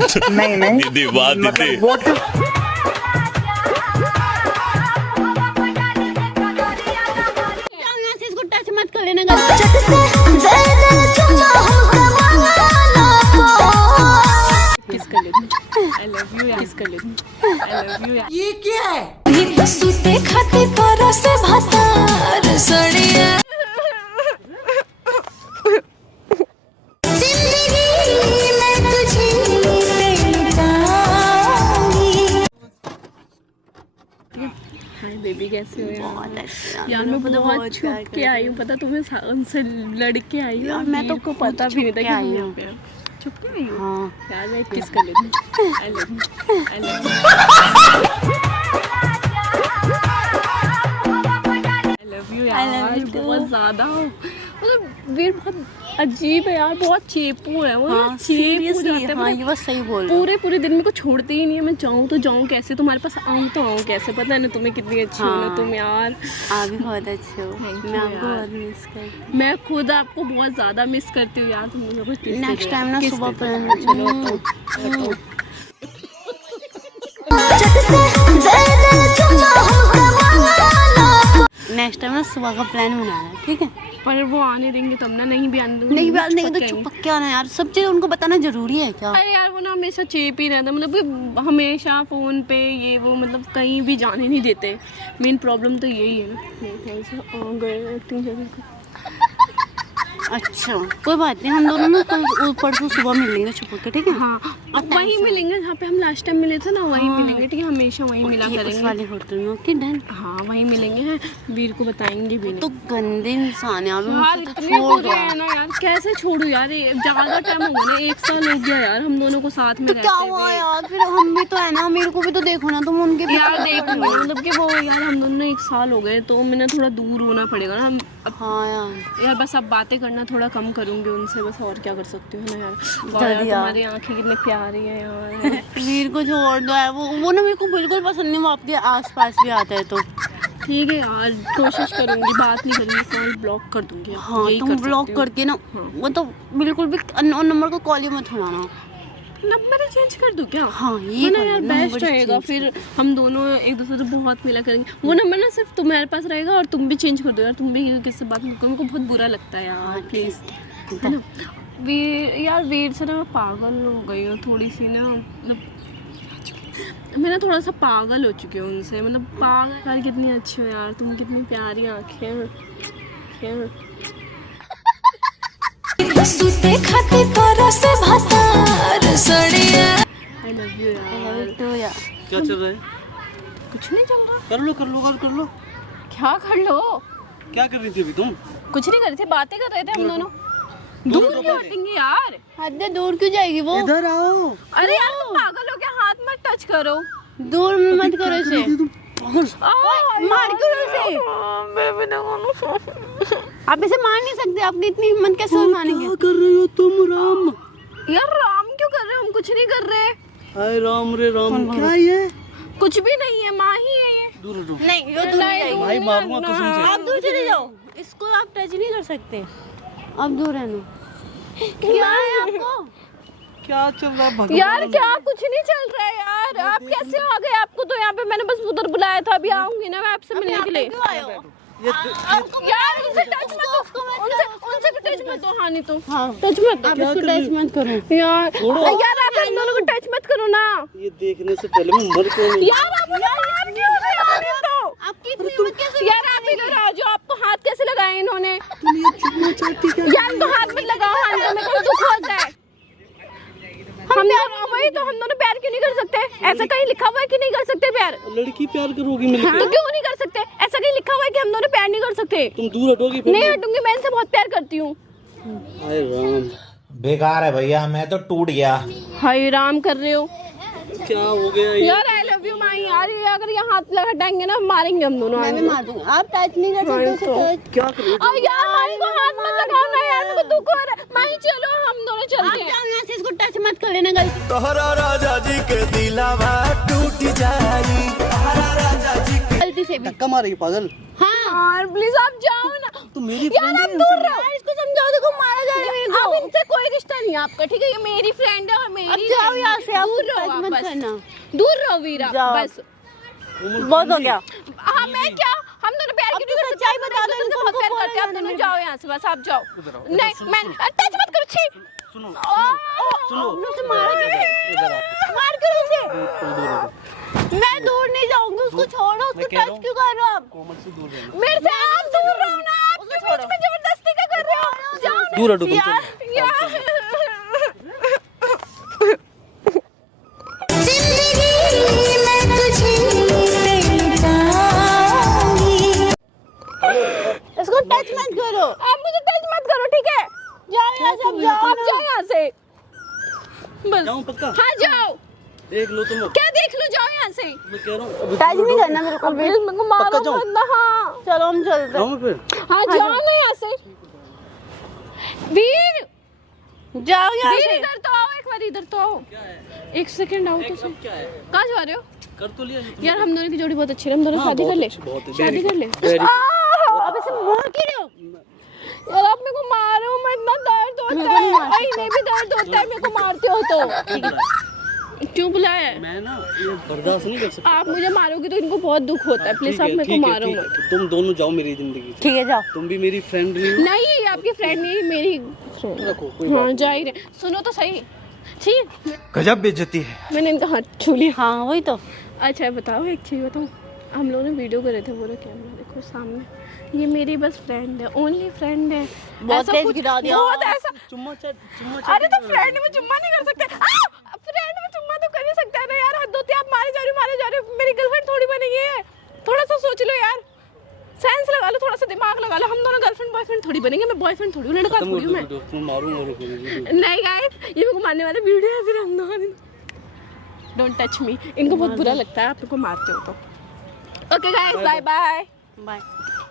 नहीं नहीं दीदी वाह दीदी। मतलब वो तो इसको टच मत कर लेना। किस कर लेती I love you यार। किस कर लेती I love you यार। ये क्या है? सुते खाते परस भातार सड़िया हाय बेबी कैसे हो यार? यार मैं बहुत छुप के आई हूँ, पता तुम्हें उनसे लड़के आई हूँ। मैं तो को पता भी नहीं था कि यहाँ पे छुप के आई हूँ। हाँ यार मैं किस कर लेती हूँ I love you I love you I love you यार बहुत ज़्यादा। मतलब वीर बहुत अजीब है यार, बहुत चेपू है वो। हाँ, चेप हो जाते हैं। हाँ, ये बस सही बोल रहे। पूरे दिन मेरे को छोड़ते ही नहीं है। मैं जाऊँ तो जाऊँ कैसे, तुम्हारे पास आऊँ तो आऊँ कैसे? पता है ना तुम्हें कितनी अच्छी हो ना तुम यार। आप भी बहुत अच्छे हो। मैं आपको बहुत मिस करती हूँ। मैं खुद आपको बहुत ज़्यादा मिस करती हूँ यार। तुम मुझे कुछ नेक्स्ट टाइम ना सुबह प्लान चलो। नेक्स्ट टाइम ना सुबह का प्लान बनाना है, ठीक है? पर वो आने देंगे तब ना। नहीं भी आने देंगे, नहीं भी आने देंगे तो चुप क्या ना यार। सब चीज़ उनको बताना जरूरी है क्या? अरे यार वो ना हमेशा चेप ही रहता, मतलब कि हमेशा फ़ोन पे ये वो, मतलब कहीं भी जाने नहीं देते। मेन प्रॉब्लम तो यही है ना। मेरे ख्याल से गए एक्टिंग जगह। अच्छा कोई बात नहीं, हम दोनों ना कल परसों सुबह मिलेंगे छुप के, ठीक है? हाँ वहीं मिलेंगे जहाँ पे हम लास्ट टाइम मिले थे ना, वहीं मिलेंगे, ठीक है? हमेशा वहीं मिला करेंगे उस वाले होटल में। Okay done. हाँ वहीं मिलेंगे हैं। वीर को बताएंगे भी नहीं। तो गंदे इंसान है यार, इतने बुरे हैं ना यार। कैसे छोड़ू यार, ज़्यादा टाइम हो गया, 1 साल हो गया यार हम दोनों को साथ में। तो क्या हुआ यार, फिर हम भी तो है ना, मेरे को भी तो देखो ना तुम। उनके यार देखो मतलब कि वो यार हम दोनों 1 साल हो गए तो मैंने थोड़ा दूर होना पड़ेगा ना। हाँ यार बस अब बातें करना थोड़ा कम करूँगी उनसे, बस और क्या कर सकती हूँ ना यार। तुम्हारी आंखें कितनी प्यारी है यार। वीर को छोड़ दो यार, वो ना मेरे को बिल्कुल पसंद नहीं। वो आपके आसपास भी आता है तो ठीक है यार, कोशिश करूँगी, बात नहीं करूँगी, कॉल ब्लॉक कर दूँगी। हाँ तुम ब्लॉक करके ना वो तो बिल्कुल भी अननोन नंबर को कॉल ही मत उठाना। नंबर चेंज कर दूँ क्या? हाँ ये ना यार बेस्ट रहेगा। फिर हम दोनों एक दूसरे से बहुत मिला करेंगे। वो नंबर ना सिर्फ तुम्हारे पास रहेगा और तुम भी चेंज कर दो यार। तुम भी किससे बात नहीं करो, मेरे को बहुत बुरा लगता है यार। प्लीज़ है ना। वीर से ना मैं पागल हो गई हूँ थोड़ी सी ना। मतलब मैं ना थोड़ा सा पागल हो चुकी हूँ उनसे। मतलब पागल यार, कितनी अच्छी हो यार तुम, कितनी प्यारी आँखें। सुते खाते परस भातार सड़िया I love you यार। क्या चल रहा है? कुछ नहीं चल रहा। कर लो क्या कर लो? क्या कर रही थी अभी तुम? कुछ नहीं कर रहे थे, बातें कर रहे थे हम दोनों। दूर क्यों हटेंगे यार? हद दूर क्यों जाएगी वो? इधर आओ। अरे यार तुम पागल हो क्या? हाथ मत टच करो, दूर मत करो इसे। मार क्यों इसे? आप इसे मार नहीं सकते। आपकी इतनी हिम्मत कैसे मारेंगे? क्या कर रही हो तुम? राम यार राम क्यों कर रहे हो? हम कुछ नहीं कर रहे। हाय राम रे राम। क्या ये? कुछ भी नहीं है, माँ ही है ये। दूर हटो। नहीं ये दूर जाएगी। भाई मारूंगा कसम से। आप दूर चले जाओ, इसको आप टच नहीं कर सकते। आप दूर रहना। क्या है आपको? क्या चल रहा है भगवान? यार क्या कुछ नहीं चल रहा है यार। आप कैसे आ गए? आपको तो यहाँ पे मैंने बस उधर बुलाया था। अभी आऊंगी ना मैं आपसे मिलने के लिए। यार उनसे टच मत दो, उनसे भी टच मत दो। हाँ नहीं तो टच मत दो, आप इसको टच मत करो यार। यार आप हम दोनों को टच मत करो ना। ये देखने से पहले मैं मर क्यों नहीं? यार आप यार क्यों हो रहे हो? तो आपकी इतनी हिम्मत कैसे? यार आप इधर आ जाओ। आपको हाथ कैसे लगाए इन्होंने? तुम ये चुपना चाहती क्या? यार तो हाथ मत लगाओ, हाथ में कोई दुख होता है। हम दोनों प्यार क्यों नहीं कर सकते? ऐसा कहीं लिखा हुआ है कि नहीं कर सकते प्यार? लड़की प्यार करोगी मिलके? तो क्यों नहीं कर सकते? ऐसा कहीं लिखा हुआ है कि हम दोनों प्यार नहीं कर सकते? तुम दूर हटोगी? नहीं हटूंगी, मैं इनसे बहुत प्यार करती हूँ। हाय राम। बेकार है भैया, मैं तो टूट गया। हाय राम कर रहे हो? क्या हो गया ये? यार आई लव यू माई। यार ये अगर ये हाथ हटाएंगे ना मारेंगे हम दोनों। मैं भी मार दूंगी। आप टच नहीं कर सकते उसे। क्या कर रही हो? यार माई को हाथ मत लगाओ ना यार, मेरे को दुख हो रहा है। माई चलो हम दोनों चलते हैं। यहाँ से इसको टच मत कर लेना गलती। तोहरा राजा जी के दिलावा टूट जाई। तोहरा राजा जी के गलती से भी। धक्का मार रही है पागल। हाँ यार प्लीज आप जाओ ना। तो मेरी यार आप दूर रहो। इसको समझाओ, देखो मारा जा रहा है मेरे अब इनसे कोई रिश्ता नहीं है आपका, ठीक है? ये मेरी फ्रेंड है और मेरी जाओ यहाँ से, आप दूर रहो, टच आप मत बस करना। दूर रहो वीरा, जाओ। बस। बहुत हो गया। हाँ मैं क्या, हम दोनों प्यार अब की तो सच्चाई बता दो इनको, बहुत प्यार उनको करते हैं, आप बोलना दोनों नहीं। जाओ यहाँ से, बस आप जाओ। नहीं मैं टच मत करो, छी। सुनो सुनो उसे मार कर उसे। मैं दूर नहीं जाऊंगी, उसको छोड़ो, उसको टच क्यों कर रहे हो आप? कोमल से दूर रहना। मेरे से आप दूर रहो ना, आप क्यों बीच में जबरदस्ती क्या कर रहे हो? जाओ ना। दूर हटो तुम, चलो। इसको टच मत करो। आप मुझे टच मत करो, ठीक है? जाओ यहाँ से, अब जाओ आप जाओ यहाँ से, बस। जाऊं पक्का? हाँ जाओ। देख लो तुम, क्या देख लो, जाओ यहाँ से। मैं कह रहा हूँ अभी टच नहीं करना मेरे को। मेरे को मारो पक्का जाऊं? मत ना, हाँ। चलो हम चलते जाऊं मैं फिर? हाँ जाओ ना यहाँ से। वीर जाओ यहाँ वीर से। इधर तो आओ, एक बार इधर तो आओ। एक सेकंड आओ तो सही। क्या है? कहाँ जा रहे हो? कर तो लिया जो तुम- यार हम दोनों की जोड़ी बहुत अच्छी है, हम दोनों हाँ, शादी बहुत कर ले, अच्छी, बहुत है, शादी very कर ले। good, very good। अब इसे मार क्यों रहे हो? यार आप मेरे को मारो मत, इतना दर्द होता है, नहीं भी दर्द होता है मेरे को मारते हो तो। क्यों बुलाया है? मैं ना ये बर्दाश्त नहीं कर सकता। आप मुझे मारोगे तो इनको बहुत दुख होता है, प्लीज ठीक आप है, मेरे को ठीक है, मारो ठीक है। मत। तुम दोनों जाओ मेरी जिंदगी से। ठीक है जाओ। तुम भी मेरी फ्रेंड नहीं हो। नहीं ये आपकी फ्रेंड नहीं, मेरी फ्रेंड। रखो, कोई हाँ जा ही रहे, सुनो तो सही। ठीक, गजब बेइज्जती है। मैंने इनका हाथ छू लिया। हाँ वही तो। अच्छा बताओ, एक चीज बताओ, हम लोगों ने वीडियो करे थे, बोलो कैमरा देखो सामने, ये मेरी बस फ्रेंड है, ओनली फ्रेंड है। बहुत ऐसा तेज कुछ- गिरा दिया। बहुत ऐसा। चुम्मा चाट, अरे तो फ्रेंड में चुम्मा नहीं कर सकते, फ्रेंड में चुम्मा तो कर ही सकता है ना यार, हद होती है, आप मारे जा रहे हो, मेरी गर्लफ्रेंड थोड़ी बनेगी है, थोड़ा सा सोच लो यार, सेंस लगा लो, थोड़ा सा दिमाग लगा लो, हम दोनों गर्लफ्रेंड बॉयफ्रेंड थोड़ी बनेंगे, मैं बॉयफ्रेंड थोड़ी हूँ, लड़का खत्म थोड़ी कर हूँ मैं। दो, तुम मारूंगा रुको वीडियो। नहीं गाइस, ये मेरे को मारने वाला वीडियो है, फिर हम दोनों डोंट टच मी, इनको बहुत बुरा लगता है आप मेरे को मारते हो तो। Okay guys, bye bye bye.